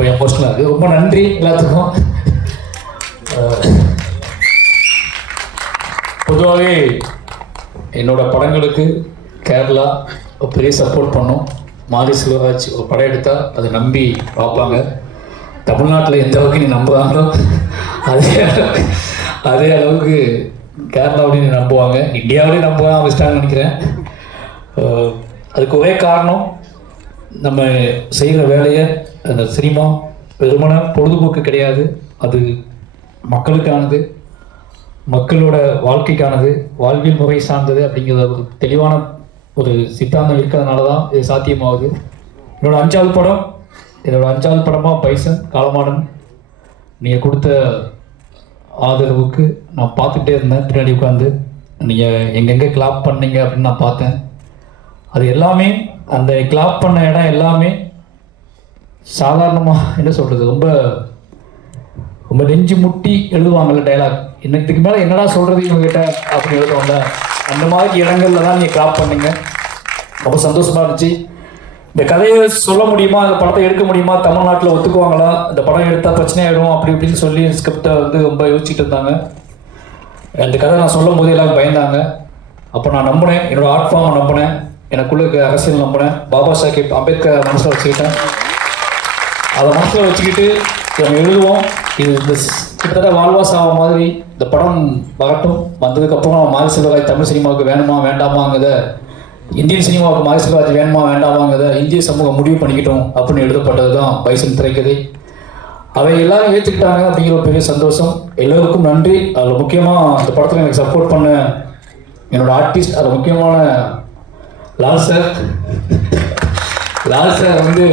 இப்போ எமோஷனலாக இருக்குது. ரொம்ப நன்றி எல்லாத்துக்கும். பொதுவாகவே என்னோட படங்களுக்கு கேரளா பெரிய சப்போர்ட் பண்ணும். மாரி செல்வராஜ் ஒரு படம் எடுத்தால் அதை நம்பி பார்ப்பாங்க. தமிழ்நாட்டில் எந்த அளவுக்கு நீ நம்புகிறாங்களோ அதே அளவுக்கு கேரளாவிலையும் நம்புவாங்க, இந்தியாவிலையும் நம்ப ஆரம்பிச்சிட்டாங்கன்னு நினைக்கிறேன். அதுக்கு ஒரே காரணம், நம்ம செய்கிற வேலையை அந்த சினிமா வெறுமன பொழுதுபோக்கு கிடையாது, அது மக்களுக்கானது, மக்களோட வாழ்க்கைக்கானது, வாழ்வியல் முறை சார்ந்தது அப்படிங்கிற ஒரு தெளிவான ஒரு சித்தாந்தம் இருக்கிறதுனால தான் இது சாத்தியமாகுது. என்னோட 5வது படமாக பைசன் காலமாடன் நீங்கள் கொடுத்த ஆதரவுக்கு நான் பார்த்துட்டே இருந்தேன். பின்னாடி உட்காந்து நீங்கள் எங்கெங்கே கிளாப் பண்ணீங்க அப்படின்னு நான் பார்த்தேன். அது எல்லாமே அந்த கிளாப் பண்ண இடம் எல்லாமே சாதாரணமாக என்ன சொல்கிறது, ரொம்ப ரொம்ப நெஞ்சு முட்டி எழுதுவாங்கள்ல டைலாக், இன்னத்துக்கு மேலே என்னடா சொல்கிறது இவங்ககிட்ட அப்படின்னு எழுதுவாங்க. அந்த மாதிரி இடங்கள்ல தான் நீங்கள் கிளாப் பண்ணீங்க. ரொம்ப சந்தோஷமாக இருந்துச்சு. இந்த கதையை சொல்ல முடியுமா, இந்த படத்தை எடுக்க முடியுமா, தமிழ்நாட்டில் ஒத்துக்குவாங்களா, இந்த படம் எடுத்தால் பிரச்சனையாயிடும் அப்படி இப்படின்னு சொல்லி ஸ்கிரிப்டை வந்து ரொம்ப யோசிச்சுட்டு இருந்தாங்க. அந்த கதை நான் சொல்லும் போது எல்லாம் பயந்தாங்க. அப்போ நான் நம்பினேன், என்னோடய ஆர்ட் ஃபார்மை நம்பினேன், எனக்குள்ள அரசியல் நம்பினேன், பாபா சாஹேப் அம்பேத்கர் மனசில் வச்சுக்கிட்டேன். அதை மனசில் வச்சுக்கிட்டு நம்ம எழுதுவோம். இது இந்த கிட்டத்தட்ட வாழ்வாசாவ மாதிரி இந்த படம் வரட்டும். வந்ததுக்கப்புறம் மாரி செல்வராஜ் தமிழ் சினிமாவுக்கு வேணுமா வேண்டாமாங்கிறத, இந்தியன் சினிமாவுக்கு மாரி செல்வராஜ் வேணுமா வேண்டாமாங்கிறத இந்திய சமூகம் முடிவு பண்ணிக்கிட்டோம் அப்படின்னு எழுதப்பட்டது தான் பைசன் திரைக்கதை. அவை எல்லாரும் ஏற்றுக்கிட்டாங்க அப்படிங்கிற ஒரு பெரிய சந்தோஷம். எல்லோருக்கும் நன்றி. அதில் முக்கியமாக அந்த படத்தில் எனக்கு சப்போர்ட் பண்ண என்னோடய ஆர்டிஸ்ட், அதில் முக்கியமான லால் சார் வந்து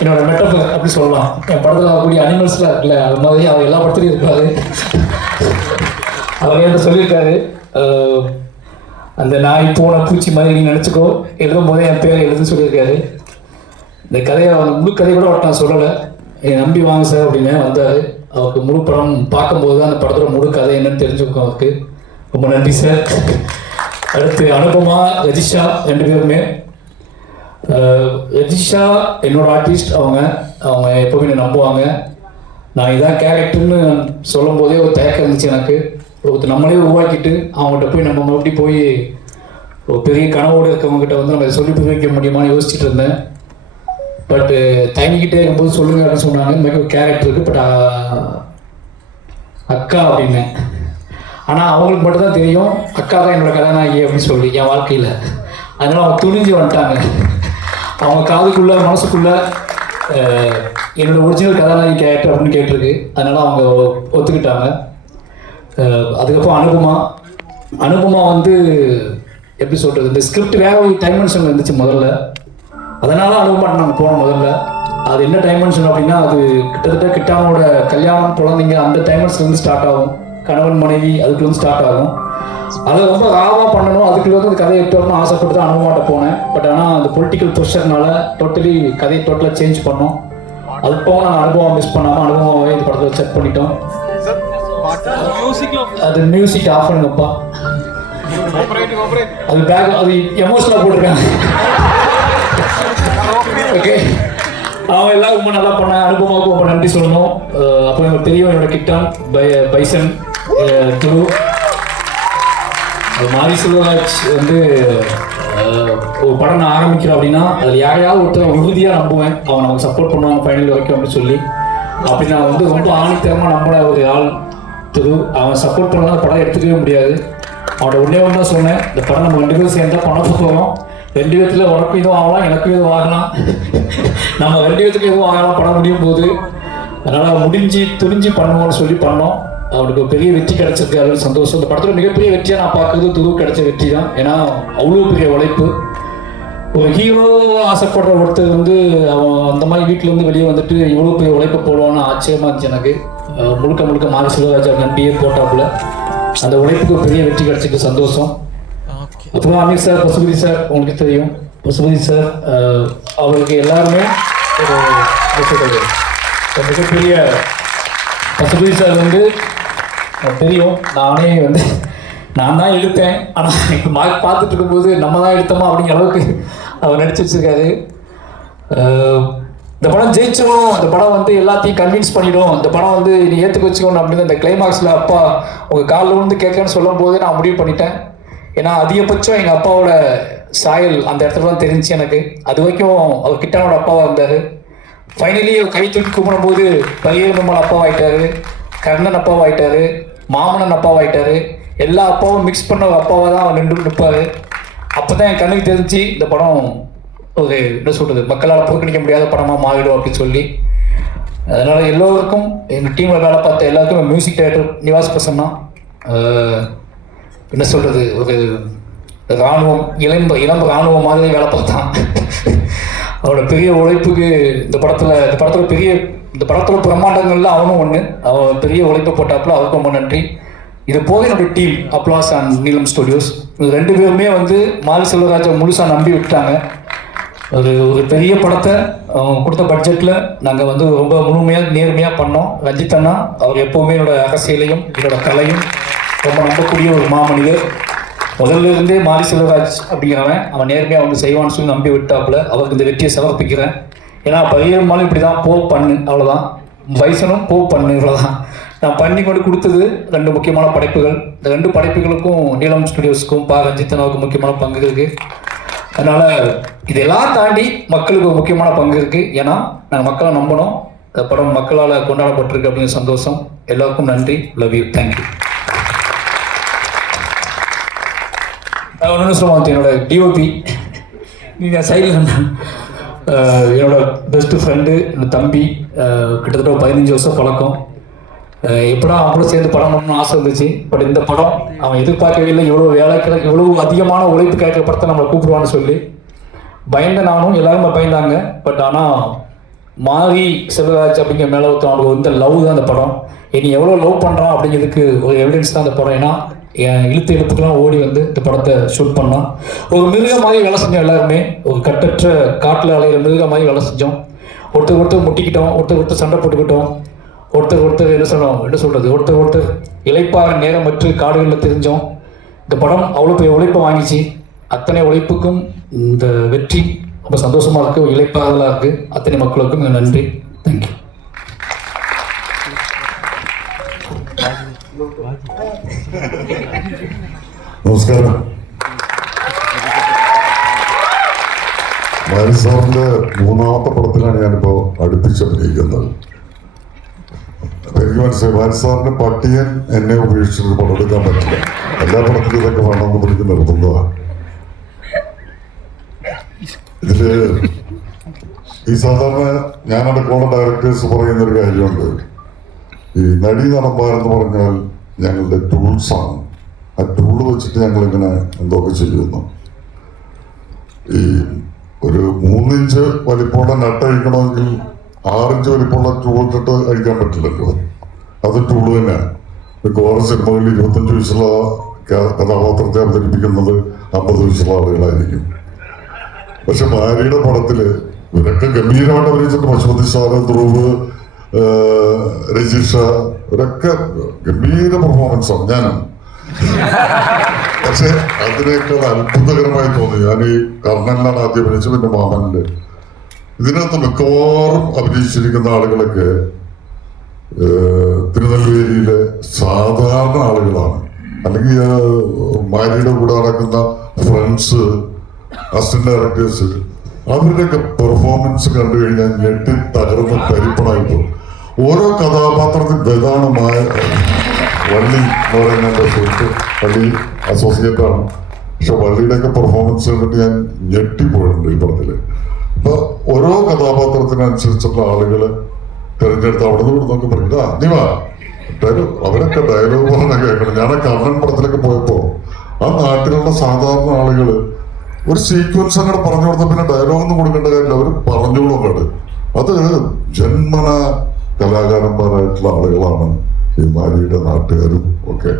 என்னோட மெட்டஃபர் அப்படி சொல்லலாம். என் படத்தில் வரக்கூடிய அனிமல்ஸ்லாம் இருக்குல்ல, அது மாதிரி அவர் எல்லா படத்துலையும் இருப்பாரு. அவர் என்கிட்ட சொல்லியிருக்காரு, அந்த நாய் பூனை பூச்சி மாதிரி நீ நினச்சிக்கோ, எழுதும் போதே என் பேரை எழுதுன்னு சொல்லியிருக்காரு. இந்த கதையை அவங்க முழு கதை கூட நான் சொல்லலை, என்னை நம்பி வாங்க சார் அப்படின்னு வந்தார். அவருக்கு முழு படம் பார்க்கும்போது தான் அந்த படத்தோட முழு கதை என்னன்னு தெரிஞ்சுக்கும் அவருக்கு. ரொம்ப நன்றி சார். அடுத்து அனுபமா, ரஜிஷா 2 பேருமே. ரஜிஷா என்னோட ஆர்டிஸ்ட், அவங்க எப்போவுமே என்னை நம்புவாங்க. நான் இதான் கேரக்டர்னு சொல்லும் போதே ஒரு தயக்கம் இருந்துச்சு எனக்கு. ஒருத்தர் நம்மளே உருவாக்கிட்டு அவங்ககிட்ட போய் நம்ம மறுபடியும் போய் ஒரு பெரிய கனவோடு இருக்கவங்ககிட்ட வந்து நம்ம சொல்லி புரிய வைக்க முடியுமான்னு யோசிச்சுட்டு இருந்தேன். பட்டு தயங்கிக்கிட்டே இருக்கும்போது சொல்லுங்க அப்படின்னு சொன்னாங்க. இந்த மாதிரி ஒரு கேரக்டர் இருக்குது, பட் அக்கா அப்படின்னேன். ஆனால் அவங்களுக்கு மட்டும்தான் தெரியும் அக்கா தான் என்னோட கதாநாயகி அப்படின்னு சொல்லி என் வாழ்க்கையில். அதனால் அவங்க துணிஞ்சு வந்துட்டாங்க. அவங்க காதுக்குள்ளே மனசுக்குள்ளே என்னோட ஒரிஜினல் கதாநாயகி கேரக்டர் அப்படின்னு கேட்டிருக்கு. அதனால் அவங்க ஒத்துக்கிட்டாங்க. அதுக்கப்புறம் அனுபமா வந்து எப்படி சொல்கிறது, இந்த ஸ்கிரிப்ட் வேற ஒரு டைமென்ஷனில் இருந்துச்சு முதல்ல. அதனால அனுபவம் நாங்கள் போனோம் முதல்ல. அது என்ன டைமென்ஷன் அப்படின்னா, அது கிட்டத்தட்ட கிட்டானோட கல்யாணம் குழந்தைங்க அந்த டைமென்ஷன்லேருந்து ஸ்டார்ட் ஆகும். கணவன் மனைவி அதுக்குள்ளேருந்து ஸ்டார்ட் ஆகும். அதை ரொம்ப ராவாக பண்ணணும், அதுக்குள்ள வந்து அந்த கதையை எட்டு வரணும் ஆசைப்பட்டு தான் அனுபவமாட்ட போனேன். பட் ஆனால் அந்த பொலிட்டிக்கல் ப்ரெஷர்னால டோட்டலி கதையை டோட்டலாக சேஞ்ச் பண்ணோம். அது போக நாங்கள் அனுபவம் மிஸ் பண்ணாமல் அனுபவமாகவே இந்த படத்தில் செக் பண்ணிட்டோம். அது மியூசிக் ஆஃப் பண்ணுங்கப்பா. அது பேக் அது எமோஷனலாக போட்டிருக்காங்க. ஓகே, அவன் எல்லாம் ரொம்ப நல்லா பண்ண. அனுபவமாவுக்கு ரொம்ப நன்றி சொல்லணும். அப்போ எனக்கு தெரியும் என்னோட கிட்டம் பைசன் துரு மாரி செல்வராஜ் வந்து ஒரு படம் நான் ஆரம்பிக்கிறேன் அப்படின்னா அதில் யாரையாவது ஒருத்தர் உறுதியாக நம்புவேன், அவன் நமக்கு சப்போர்ட் பண்ணுவாங்க ஃபைனல் வரைக்கும் அப்படின்னு சொல்லி. அப்படி நான் வந்து ரொம்ப ஆணித்தரமாக நம்பின ஒரு ஆள் திரு. அவன் சப்போர்ட் பண்ணலாம் படம் எடுத்துக்கவே முடியாது. அவனோட ஒன்று தான் சொன்னேன், இந்த படம் நம்ம 2 பேரும் சேர்ந்தால் பணம் போகிறோம், 2 விதத்தில் உனக்கும் இதுவும் ஆகலாம் எனக்கும் இதுவும் ஆகலாம், நம்ம 2 விதத்துக்கு எதுவும் ஆகலாம் படம் முடியும் போது. அதனால் துணிஞ்சு பண்ணுவோம்னு சொல்லி பண்ணோம். அவனுக்கு ஒரு பெரிய வெற்றி கிடைச்சிருக்கு, அது சந்தோஷம். இந்த படத்தில் மிகப்பெரிய வெற்றியாக நான் பார்க்குறது துரு கிடைச்ச வெற்றி தான். ஏன்னா அவ்வளோ பெரிய உழைப்பு. ஒரு ஹீரோ ஆசைப்படுற ஒருத்தர் வந்து அவன் அந்த மாதிரி வீட்டிலேருந்து வெளியே வந்துட்டு இவ்வளோ பெரிய உழைப்பு போடுவான்னு ஆச்சரியமாக இருந்துச்சு எனக்கு. முழுக்க மாரி செல்வராஜ் நம்பியே போட்டாப்புல அந்த உழைப்புக்கு ஒரு பெரிய வெற்றி கிடைச்சிருக்கு, சந்தோஷம். அப்புறம் அமீர் சார், பசுபதி சார், உங்களுக்கு தெரியும் பசுபதி சார், அவருக்கு எல்லாருமே ஒரு மிகப்பெரிய பசுபதி சார் வந்து தெரியும். நானே வந்து நான் தான் எடுத்தேன், ஆனால் இப்போ மார்க் பார்த்துட்டு இருக்கும்போது நம்ம தான் எடுத்தோமா அப்படிங்கிற அளவுக்கு அவர் நடிச்சு வச்சிருக்காரு. இந்த படம் ஜெயிச்சிடும், இந்த படம் வந்து எல்லாத்தையும் கன்வின்ஸ் பண்ணிடும், இந்த படம் வந்து நீ ஏற்றுக்க வச்சுக்கணும் அப்படின்னு இந்த கிளைமாக்ஸில் அப்பா உங்கள் காலில் வந்து கேட்கன்னு சொல்லும் போது நான் முடிவு பண்ணிட்டேன். ஏன்னா அதிகபட்சம் எங்கள் அப்பாவோட சாயல் அந்த இடத்துல தான் தெரிஞ்சு எனக்கு. அது வரைக்கும் அவர் கிட்டானோட அப்பாவாக இருந்தார். ஃபைனலி கை தூக்கி கூப்பிடும் போது பையன் நம்மள அப்பாவாயிட்டாரு, கர்ணன் அப்பாவாயிட்டாரு, மாமனன் அப்பாவாயிட்டாரு. எல்லா அப்பாவும் மிக்ஸ் பண்ண ஒரு அப்பாவாக தான் அவர் நின்று நிற்பார். அப்போ தான் என் கண்ணுக்கு தெரிஞ்சு இந்த படம் ஒரு என்ன சொல்கிறது மக்களால் புறக்கணிக்க முடியாத படமாக மாறிடும் அப்படின்னு சொல்லி. அதனால் எல்லோருக்கும் எங்கள் டீமில் வேலை பார்த்த எல்லாருக்கும் மியூசிக் டைரக்டர் நிவாஸ் பிரசன்னா என்ன சொல்கிறது ஒரு இராணுவம் இளம் இராணுவம் மாதிரி வேலை பார்த்தான். அவனோட பெரிய உழைப்புக்கு இந்த படத்தோட பிரம்மாண்டங்கள்ல அவனும் ஒன்று. அவன் பெரிய உழைப்பு போட்டாப்புல அவருக்கு ரொம்ப நன்றி. இது போக என்னோட டீம் அப்ளாஸ் அண்ட் நீலம் ஸ்டுடியோஸ் இது 2 பேருமே வந்து மாரி செல்வராஜை முழுசாக நம்பி விட்டாங்க. ஒரு பெரிய படத்தை கொடுத்த பட்ஜெட்டில் நாங்கள் வந்து ரொம்ப முழுமையாக நேர்மையாக பண்ணோம். ரஞ்சித் அண்ணா அவர் எப்போவுமே என்னோட அரசியலையும் என்னோட கலையும் ரொம்ப நம்பக்கூடிய ஒரு மாமனிதர். முதல்ல இருந்தே மாரி செல்வராஜ் அப்படிங்கிறவன் அவன் நேர்மையாக வந்து செய்வான்னு சொல்லி நம்பி விட்டாப்புல அவருக்கு இந்த வெற்றியை சமர்ப்பிக்கிறேன். ஏன்னா பையன்மாலும் இப்படி தான் பண்ணு அவ்வளோதான், வயசனும் பண்ணு இவ்வளோதான். நான் பண்ணி கொண்டு கொடுத்தது 2 முக்கியமான படைப்புகள். இந்த 2 படைப்புகளுக்கும் நீலம் ஸ்டுடியோஸ்க்கும் ரஞ்சித்தனாவுக்கு முக்கியமான பங்கு இருக்குது. அதனால் இதெல்லாம் தாண்டி மக்களுக்கு ஒரு முக்கியமான பங்கு இருக்குது. ஏன்னா நாங்கள் மக்களை நம்பணும். இந்த படம் மக்களால் கொண்டாடப்பட்டிருக்கு அப்படிங்கிற சந்தோஷம். எல்லாருக்கும் நன்றி. Love you. தேங்க்யூ. ஒன்று சொல்லுவாங்க, என்னோட டிஓபி நீங்கள் சைடில் என்னோட பெஸ்ட்டு ஃப்ரெண்டு, என்னோட தம்பி, கிட்டத்தட்ட 15 வருஷம் பழக்கம். எப்படா அவங்களோட சேர்ந்து படம் பண்ணணும்னு ஆசை இருந்துச்சு. பட் இந்த படம் அவன் எதிர்பார்க்கவே இல்லை. இவ்வளோ அதிகமான உழைப்பு கேட்குற படத்தை நம்மளை கூப்பிடுவான்னு சொல்லி பயந்த நானும் எல்லாருமே பயந்தாங்க. பட் ஆனால் மாரி செல்வராஜ் அப்படிங்கிற மேலே அவனுக்கு வந்து லவ் தான் அந்த படம். இனி எவ்வளோ லவ் பண்ணுறான் அப்படிங்கிறதுக்கு ஒரு எவிடன்ஸ் தான் அந்த படம். ஏன்னா என் இழுப்புக்கெல்லாம் ஓடி வந்து இந்த படத்தை ஷூட் பண்ணோம். ஒரு மிருகம் மாதிரி வேலை செஞ்சோம். எல்லாருமே ஒரு கட்டற்ற காட்டில் அலையிற மிருகம் மாதிரி வேலை செஞ்சோம். ஒருத்தர் முட்டிக்கிட்டோம், ஒருத்தர் சண்டை போட்டுக்கிட்டோம், ஒருத்தர் என்ன சொல்கிறது ஒருத்தர் இளைப்பாக நேரமற்று காடுகளில் தெரிஞ்சோம். இந்த படம் அவ்வளோ பெரிய உழைப்பை வாங்கிச்சு. அத்தனை உழைப்புக்கும் இந்த வெற்றி ரொம்ப சந்தோஷமாக இருக்குது, இளைப்பாகலாம் இருக்குது. அத்தனை மக்களுக்கும் நன்றி. தேங்க்யூ. നമസ്കാരം. മാരി സാറിന്റെ 3ാമത്തെ പടത്തിലാണ് ഞാനിപ്പോൾ അടുപ്പിച്ചഭിനയിക്കുന്നത്. എനിക്ക് മനസ്സിലായി മാരി സാറിന് പട്ടിയൻ എന്നെ ഉപേക്ഷിച്ചൊരു പടം എടുക്കാൻ പറ്റില്ല. എല്ലാ പടത്തിലും ഇതൊക്കെ വേണമെന്ന് എനിക്ക് നിർബന്ധമാണ്. ഇതില് ഈ സാധാരണ ഞാനടക്കമുള്ള ഡയറക്ടേഴ്സ് പറയുന്നൊരു കാര്യമുണ്ട്. ഈ നടി നടന്മാരെന്ന് പറഞ്ഞാൽ ഞങ്ങളുടെ ടൂൾസാണ്. ആ ടൂള് വെച്ചിട്ട് ഞങ്ങളിങ്ങനെ എന്തൊക്കെ ചെയ്യുന്നു. ഈ ഒരു 3 ഇഞ്ച് വലിപ്പമുള്ള നട്ട് അഴിക്കണമെങ്കിൽ 6 ഇഞ്ച് വലിപ്പമുള്ള ടൂൾ ഇട്ടിട്ട് അഴിക്കാൻ പറ്റില്ലല്ലോ. അത് ടൂള് തന്നെയാണ്. മിക്കവാറും സിനിമകളിൽ 25 വയസ്സുള്ള കഥാപാത്രത്തെ അവതരിപ്പിക്കുന്നത് 50 വയസ്സുള്ള ആളുകളായിരിക്കും. പക്ഷെ മാരിയുടെ പടത്തില് ഇവരൊക്കെ ഗംഭീരമായിട്ട് അഭിനയിച്ചിട്ട് പശുപതി സാറ്, ധ്രുവ്, രജിഷ ഇവരൊക്കെ ഗംഭീര പെർഫോമൻസാണ്. ഞാനും പക്ഷെ അതിനേക്കാൾ അത്ഭുതകരമായി തോന്നി ഞാൻ ഈ കർണനിലാണ് ആദ്യം അഭിനയിച്ചത്, പിന്നെ മാമനില്. ഇതിനകത്ത് മിക്കവാറും അഭിനയിച്ചിരിക്കുന്ന ആളുകളൊക്കെ തിരുനെൽവേലിയിലെ സാധാരണ ആളുകളാണ്. അല്ലെങ്കിൽ മാരിയുടെ കൂടെ നടക്കുന്ന ഫ്രണ്ട്സ്, അസിസ്റ്റന്റ് ഡയറക്ടേഴ്സ്, അവരുടെയൊക്കെ പെർഫോമൻസ് കണ്ടു കഴിഞ്ഞാൽ ഞെട്ടി തകർന്ന് തരിപ്പണായിട്ട് ഓരോ കഥാപാത്രത്തിൽ ഇതാണ് വള്ളി എന്ന് പറയുന്ന എൻ്റെ സുഹൃത്ത്. വള്ളി അസോസിയേറ്റാണ്. പക്ഷെ വള്ളിയുടെയൊക്കെ പെർഫോമൻസ് കണ്ടിട്ട് ഞാൻ ഞെട്ടിപ്പോയിട്ടുണ്ട് ഈ പടത്തില്. അപ്പൊ ഓരോ കഥാപാത്രത്തിനനുസരിച്ചുള്ള ആളുകള് തിരഞ്ഞെടുത്ത് അവിടെ നിന്ന് നോക്കി പറഞ്ഞിട്ട് നീ വാ അവരൊക്കെ ഡയലോഗ് പറഞ്ഞ കേൾക്കണം. ഞാൻ ആ കർണൻ പടത്തിലൊക്കെ പോയപ്പോ ആ നാട്ടിലുള്ള സാധാരണ ആളുകള് ഒരു സീക്വൻസ് അങ്ങനെ പറഞ്ഞു കൊടുത്ത പിന്നെ ഡയലോഗൊന്നും കൊടുക്കേണ്ട കാര്യമില്ല, അവർ പറഞ്ഞോളും അങ്ങോട്ട്. അത് ജന്മന കലാകാരന്മാരായിട്ടുള്ള ആളുകളാണ് ഈ മാരിയുടെ നാട്ടുകാരും ഒക്കെ.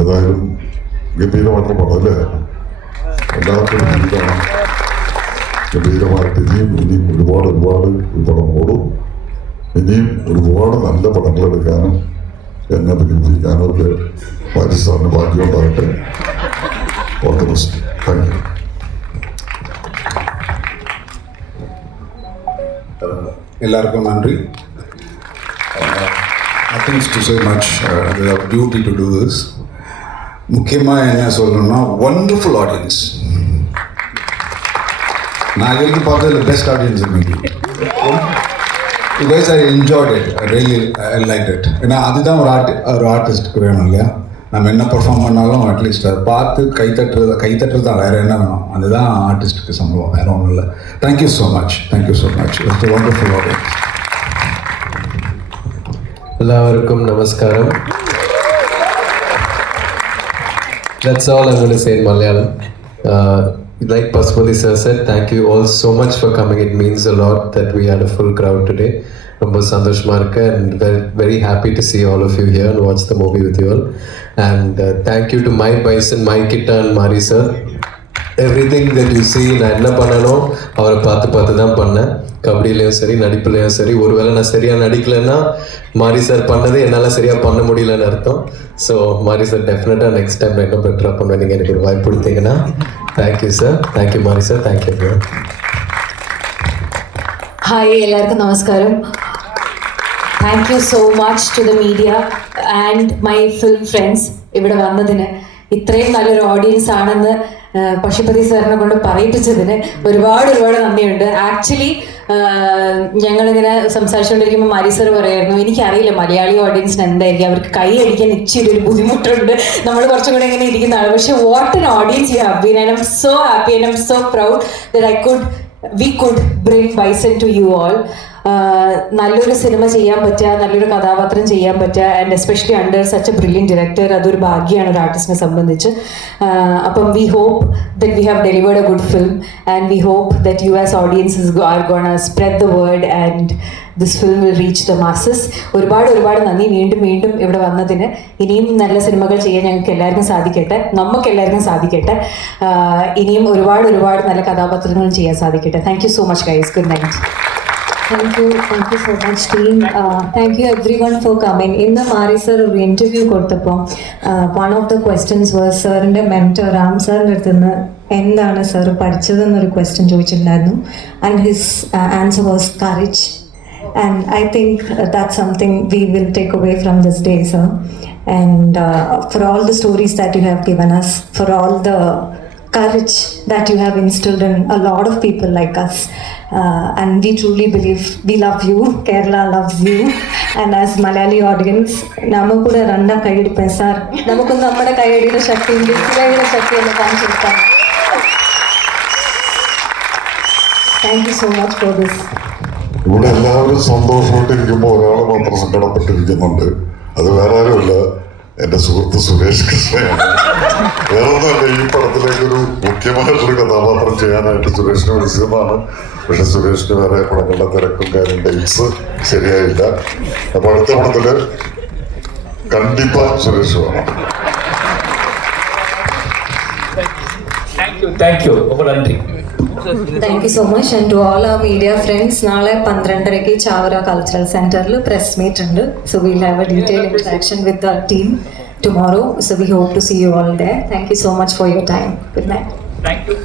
ഏതായാലും ഗംഭീരമായിട്ടുള്ള പടം അല്ലേ? എല്ലാവർക്കും ഗംഭീരമായിട്ട് ഇനിയും ഒരുപാട് ഈ പടം ഓടും. ഇനിയും ഒരുപാട് നല്ല പടങ്ങൾ എടുക്കാനും എന്നെ അഭിനയിപ്പിക്കാനും ഒക്കെ മാരി സാറിന് ഭാഗ്യമുണ്ടാകട്ടെ. All the best. Thank you. எல்லாருக்கும் நன்றி. Nothing to say much. They have duty to do this. முக்கியமாக என்ன சொல்லணும்னா ஒண்டர்ஃபுல் ஆடியன்ஸ். நான் எழுதி பார்த்ததில் பெஸ்ட் ஆடியன்ஸ் இன்னைக்கு. You guys, I enjoyed it. I really liked it. ஏன்னா அதுதான் ஒரு ஆர்டிஸ்ட்டுக்கு வேணும் இல்லையா? நம்ம என்ன பெர்ஃபார்ம் பண்ணாலும் அட்லீஸ்ட் அதை பார்த்து கைத்தட்டுறது தான், வேறு என்ன வேணும்? அதுதான் ஆர்டிஸ்ட்டுக்கு சம்பவம், வேறு ஒன்றும் இல்லை. Thank you so much. It's wonderful audience. எல்லாருக்கும் நமஸ்காரம். That's all I'm going to say in Malayalam. Like Pasupati sir said, thank you all so much for coming. It means a lot that we had a full crowd today. ரொம்ப சந்தோஷமா இருக்கு and very happy to see all of you here and watch the movie with you all. And thank you to Mike Bison, Mike Kitta and Mari sir. Everything that you see, நான் என்ன பண்ணனோ அவரை பார்த்து தான் பண்ணேன். கபடியிலையும் சரி, நடிப்புலையும் சரி. ஒருவேளை நான் சரியாக நடிக்கலைன்னா மாரி சார் பண்ணது என்னால் சரியாக பண்ண முடியலன்னு அர்த்தம். ஸோ மாரி சார் டெஃபினட்டாக நெக்ஸ்ட் டைம் இன்னும் பெட்டராக பண்ணுவேன். நீங்கள் எனக்கு ஒரு வாய்ப்பு கொடுத்தீங்கன்னா. Thank you sir. Thank you Mari sir. Thank you. Hi, எல்லாருக்கும் நமஸ்காரம். Thank you so much to the media and my film friends ഇവിടെ വന്നതിന്. ഇത്രയും നല്ലൊരു ഓഡിയൻസ് ആണെന്ന് പശുപതി സാറിനെ കൊണ്ട് പറയിപ്പിച്ചതിന് ഒരുപാട് നന്ദിയുണ്ട്. ആക്ച്വലി ഞങ്ങളിങ്ങനെ സംസാരിച്ചുകൊണ്ടിരിക്കുമ്പോൾ മാരി സാർ പറയായിരുന്നു, എനിക്കറിയില്ല മലയാളി ഓഡിയൻസിന് എന്തായിരിക്കും, അവർക്ക് കൈ അടിക്കാൻ ഇച്ചിരി ഒരു ബുദ്ധിമുട്ടുണ്ട്, നമ്മൾ കുറച്ചും കൂടെ ഇങ്ങനെ ഇരിക്കുന്നതാണ്. പക്ഷെ what an audience you have been. And I am so happy and I am so proud that we could bring Bison to you all. നല്ലൊരു സിനിമ ചെയ്യാൻ പറ്റുക, നല്ലൊരു കഥാപാത്രം ചെയ്യാൻ പറ്റുക, and especially under such a brilliant director, അതൊരു ഭാഗ്യമാണ് ഒരു ആർട്ടിസ്റ്റിനെ സംബന്ധിച്ച്. അപ്പം we hope that we have delivered a good film and we hope that you as audiences are gonna spread the word and this film will reach the masses. ഒരുപാട് നന്ദി വീണ്ടും ഇവിടെ വന്നതിന്. ഇനിയും നല്ല സിനിമകൾ ചെയ്യാൻ ഞങ്ങൾക്ക് എല്ലാവർക്കും സാധിക്കട്ടെ, നമുക്ക് എല്ലാവർക്കും സാധിക്കട്ടെ. ഇനിയും ഒരുപാട് നല്ല കഥാപാത്രങ്ങൾ ചെയ്യാൻ സാധിക്കട്ടെ. Thank you so much guys. Good night. Thank you so much team. Thank you everyone for coming. In the Mari sir ഒരു interview കൊടുത്തപ്പോൾ one of the questions was സാറിൻ്റെ mentor രാം സാറിൻ്റെ അടുത്ത് നിന്ന് എന്താണ് സാർ പഠിച്ചതെന്നൊരു ക്വസ്റ്റ്യൻ ചോദിച്ചിട്ടുണ്ടായിരുന്നു. And his answer was courage. And I think that's something we will take away from this day, sir. And for all the stories that you have given us, for all the courage that you have instilled in a lot of people like us, and we truly believe, we love you, Kerala loves you, and as Malayali audience namakkuda ranna kayidippa sir, namakku nammada kayidira shakti undu, kayidira shakti alla kaanchirukkan. Thank you so much for this. ഇവിടെ എല്ലാവരും സന്തോഷമായിട്ടിരിക്കുമ്പോൾ ഒരാൾ മാത്രം സങ്കടപ്പെട്ടിരിക്കുന്നുണ്ട്. അത് വേറെ ആരുമല്ല, എൻ്റെ സുഹൃത്ത് സുരേഷ് കൃഷ്ണയാണ്. വേറെ ഒന്നുമല്ല, ഈ പടത്തിലേക്കൊരു മുഖ്യമായിട്ടൊരു കഥാപാത്രം ചെയ്യാനായിട്ട് സുരേഷിനെ വിളിച്ചതാണ്. പക്ഷെ സുരേഷിന് വേറെ പടങ്ങളുടെ തിരക്കും ഡേറ്റ്സ് ശരിയായില്ല. അപ്പോൾ അടുത്ത പടത്തില് കണ്ടിപ്പാ സുരേഷ് വേണം. Thank you. ரொம்ப நன்றி. Thank you so much. And to all our media friends, നാളെ 12:30 ചാവറ കൾച്ചറൽ സെന്ററിൽ പ്രസ് മീറ്റ് ഉണ്ട്. So we'll have a detailed interaction with the team tomorrow. So we hope to see you all there. Thank you so much for your time. Good night. Thank you.